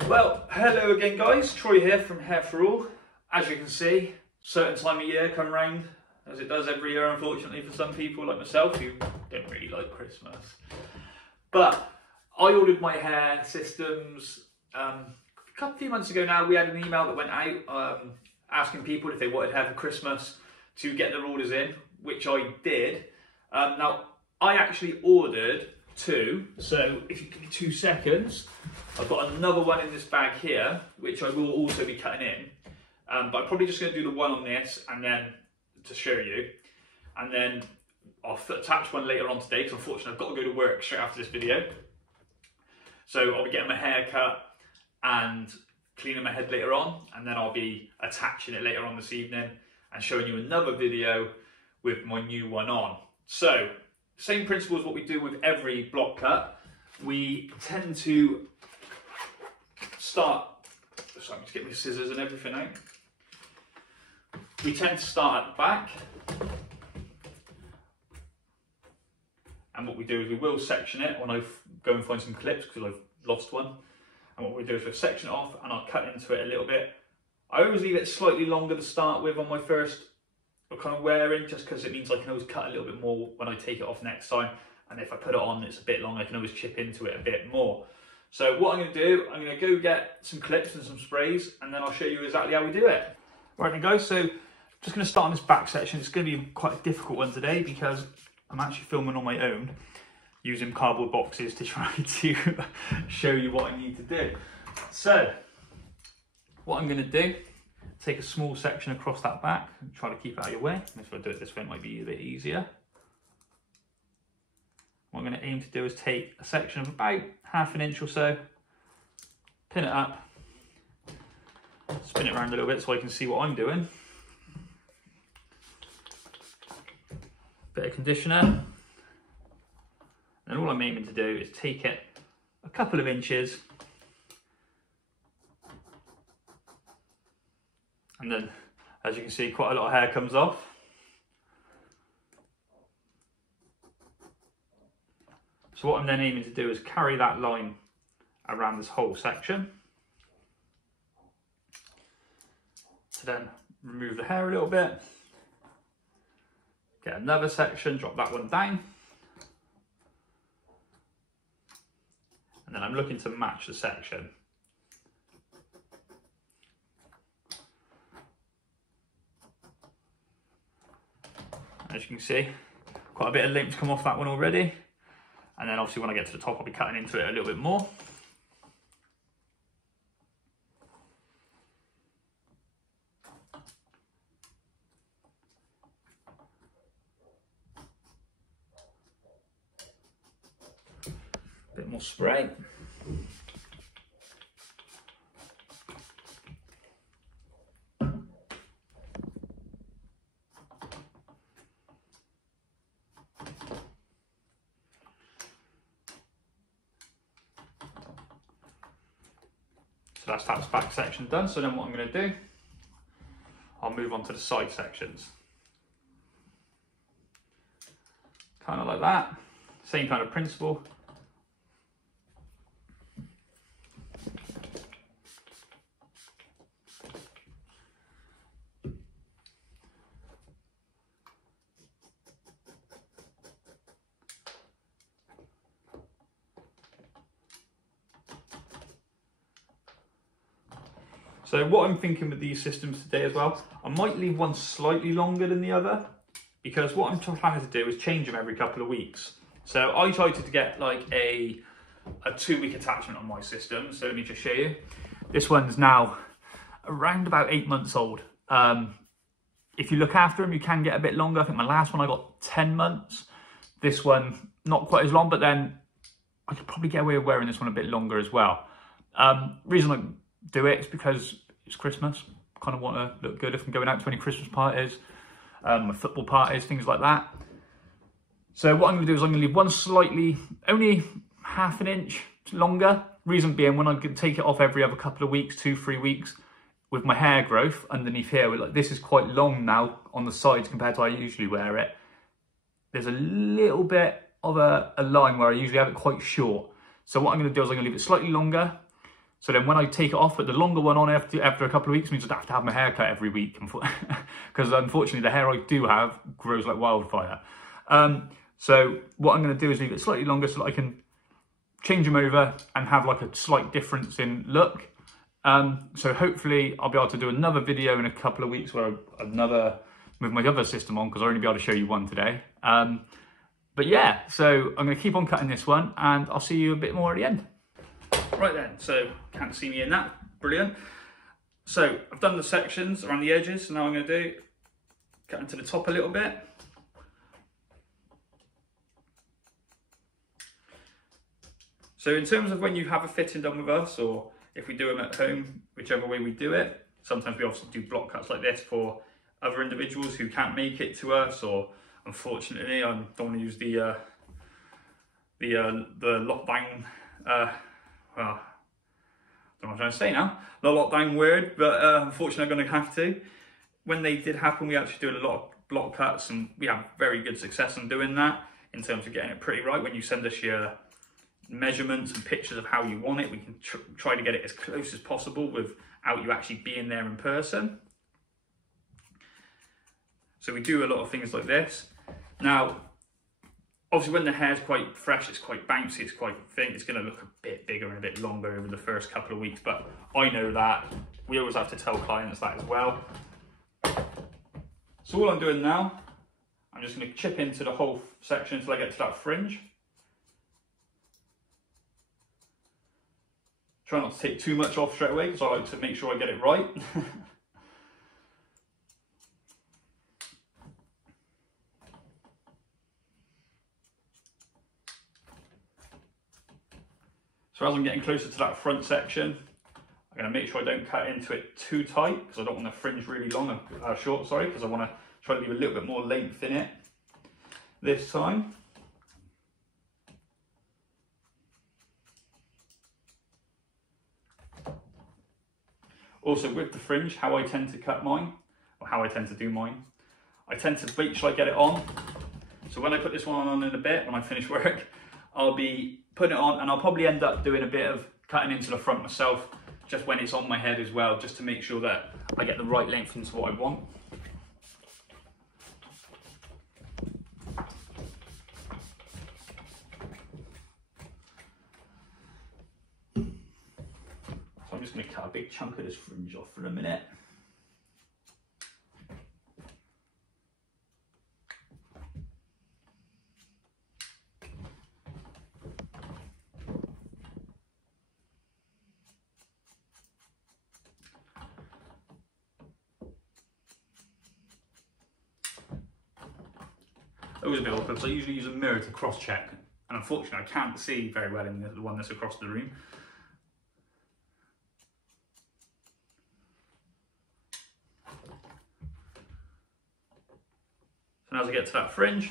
Well, hello again guys, Troy here from Hair for All. As you can see, certain time of year come round, as it does every year unfortunately for some people like myself who don't really like Christmas. But I ordered my hair systems a few months ago now. We had an email that went out asking people if they wanted hair for Christmas to get their orders in, which I did. Now, I actually ordered two, so if you give me 2 seconds, I've got another one in this bag here, which I will also be cutting in, but I'm probably just going to do the one on this and then to show you, and then I'll attach one later on today because unfortunately I've got to go to work straight after this video. So I'll be getting my hair cut and cleaning my head later on, and then I'll be attaching it later on this evening and showing you another video with my new one on. So, same principle as what we do with every block cut. We tend to start, sorry, I'm just getting my scissors and everything out. We tend to start at the back. And what we do is we will section it when I go and find some clips because I've lost one. And what we do is we'll section it off and I'll cut into it a little bit. I always leave it slightly longer to start with on my first kind of wearing, just because it means I can always cut a little bit more when I take it off next time. And if I put it on, it's a bit long, I can always chip into it a bit more. So what I'm going to do, I'm going to go get some clips and some sprays, and then I'll show you exactly how we do it. Right then guys, so just going to start on this back section. It's going to be quite a difficult one today because I'm actually filming on my own using cardboard boxes to try to show you what I need to do. So what I'm going to do, take a small section across that back and try to keep it out of your way. And if I do it this way, it might be a bit easier. What I'm going to aim to do is take a section of about ½ inch or so, pin it up, spin it around a little bit so I can see what I'm doing. Bit of conditioner. And all I'm aiming to do is take it a couple of inches, and then, as you can see, quite a lot of hair comes off. So what I'm then aiming to do is carry that line around this whole section. To then remove the hair a little bit. Get another section, drop that one down. And then I'm looking to match the section. As you can see, quite a bit of limp's come off that one already. And then obviously when I get to the top, I'll be cutting into it a little bit more. Bit more spray. So that's that back section done. So then what I'm going to do, I'll move on to the side sections. Kind of like that. Same kind of principle. So what I'm thinking with these systems today as well, I might leave one slightly longer than the other, because what I'm planning to do is change them every couple of weeks. So I tried to get like a 2-week attachment on my system. So let me just show you. This one's now around about 8 months old. If you look after them, you can get a bit longer. I think my last one I got 10 months. This one, not quite as long, but then I could probably get away with wearing this one a bit longer as well. Reason I do it is because it's Christmas. I kind of want to look good if I'm going out to any Christmas parties, my football parties, things like that. So what I'm going to do is I'm going to leave one slightly, only ½ inch longer. Reason being, when I can take it off every other couple of weeks, 2-3 weeks, with my hair growth underneath here, like this is quite long now on the sides compared to how I usually wear it. There's a little bit of a line where I usually have it quite short. So what I'm going to do is I'm going to leave it slightly longer. So then when I take it off, put the longer one on after a couple of weeks, means I have to have my hair cut every week. Because unfortunately the hair I do have grows like wildfire. So what I'm going to do is leave it slightly longer so that I can change them over and have like a slight difference in look. So hopefully I'll be able to do another video in a couple of weeks where with my other system on, because I'll only be able to show you one today. But yeah, so I'm going to keep on cutting this one and I'll see you a bit more at the end. Right then, so can't see me in that, brilliant. So I've done the sections around the edges, so now I'm going to do, cut into the top a little bit. So in terms of when you have a fitting done with us, or if we do them at home, whichever way we do it, sometimes we obviously do block cuts like this for other individuals who can't make it to us, or unfortunately I don't want to use the lockdown, well, I don't know what I'm trying to say now, the lockdown word, but unfortunately I'm going to have to. When they did happen, we actually do a lot of block cuts, and we have very good success in doing that, in terms of getting it pretty right. When you send us your measurements and pictures of how you want it, we can try to get it as close as possible without you actually being there in person. So we do a lot of things like this. Now, obviously when the hair's quite fresh, it's quite bouncy, it's quite thin, it's going to look a bit bigger and a bit longer over the first couple of weeks, but I know that. We always have to tell clients that as well. So all I'm doing now, I'm just going to chip into the whole section until I get to that fringe. Try not to take too much off straight away, because I like to make sure I get it right. So as I'm getting closer to that front section, I'm going to make sure I don't cut into it too tight, because I don't want the fringe really long, short, sorry, because I want to try to leave a little bit more length in it this time. Also with the fringe, how I tend to cut mine, or how I tend to do mine, I tend to wait till I get it on. So when I put this one on in a bit, when I finish work, I'll be putting it on, and I'll probably end up doing a bit of cutting into the front myself, just when it's on my head as well, just to make sure that I get the right length into what I want. So I'm just going to cut a big chunk of this fringe off for a minute. Always a bit awkward, because I usually use a mirror to cross check, and unfortunately I can't see very well in the one that's across the room. So now as I get to that fringe,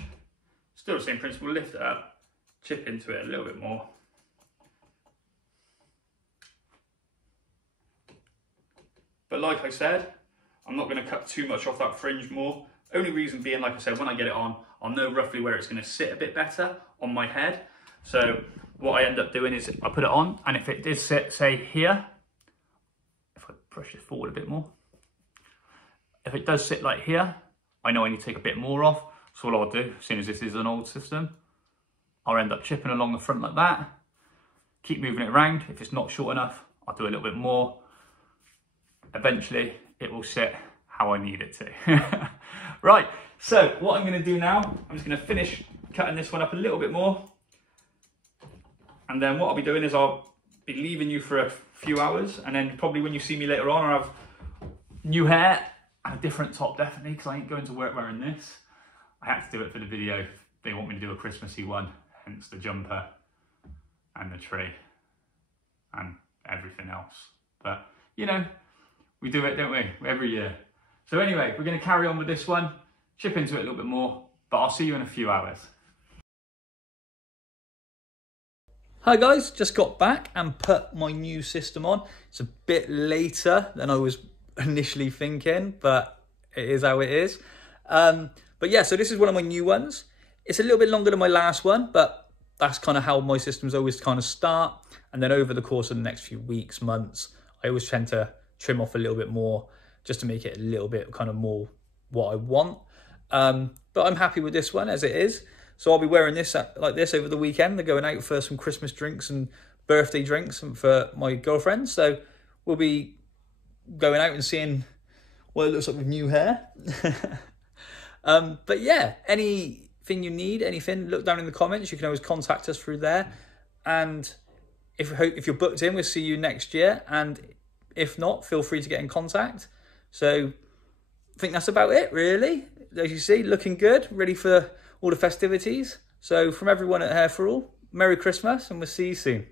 still the same principle, lift it up, chip into it a little bit more. But like I said, I'm not going to cut too much off that fringe more. Only reason being, like I said, when I get it on, I'll know roughly where it's going to sit a bit better on my head. So what I end up doing is I put it on, and if it did sit, say, here, if I push it forward a bit more, if it does sit like here, I know I need to take a bit more off. So what I'll do, seeing as this is an old system, I'll end up chipping along the front like that, keep moving it around. If it's not short enough, I'll do a little bit more. Eventually, it will sit how I need it to. Right, so what I'm going to do now, I'm just going to finish cutting this one up a little bit more. And then what I'll be doing is I'll be leaving you for a few hours, and then probably when you see me later on, I'll have new hair and a different top, definitely, because I ain't going to work wearing this. I had to do it for the video. They want me to do a Christmassy one, hence the jumper and the tree and everything else. But, you know, we do it, don't we, every year. So anyway, we're going to carry on with this one, chip into it a little bit more, but I'll see you in a few hours. Hi guys, just got back and put my new system on. It's a bit later than I was initially thinking, but it is how it is. But yeah, so this is one of my new ones. It's a little bit longer than my last one, but that's kind of how my systems always kind of start. And then over the course of the next few weeks, months, I always tend to trim off a little bit more just to make it a little bit kind of more what I want. But I'm happy with this one as it is. So I'll be wearing this like this over the weekend. They're going out for some Christmas drinks and birthday drinks for my girlfriend. So we'll be going out and seeing what it looks like with new hair. But yeah, anything you need, anything, look down in the comments. You can always contact us through there. And if you're booked in, we'll see you next year. And if not, feel free to get in contact. So I think that's about it, really. As you see, looking good, ready for all the festivities. So from everyone at Hair for All, Merry Christmas, and we'll see you soon.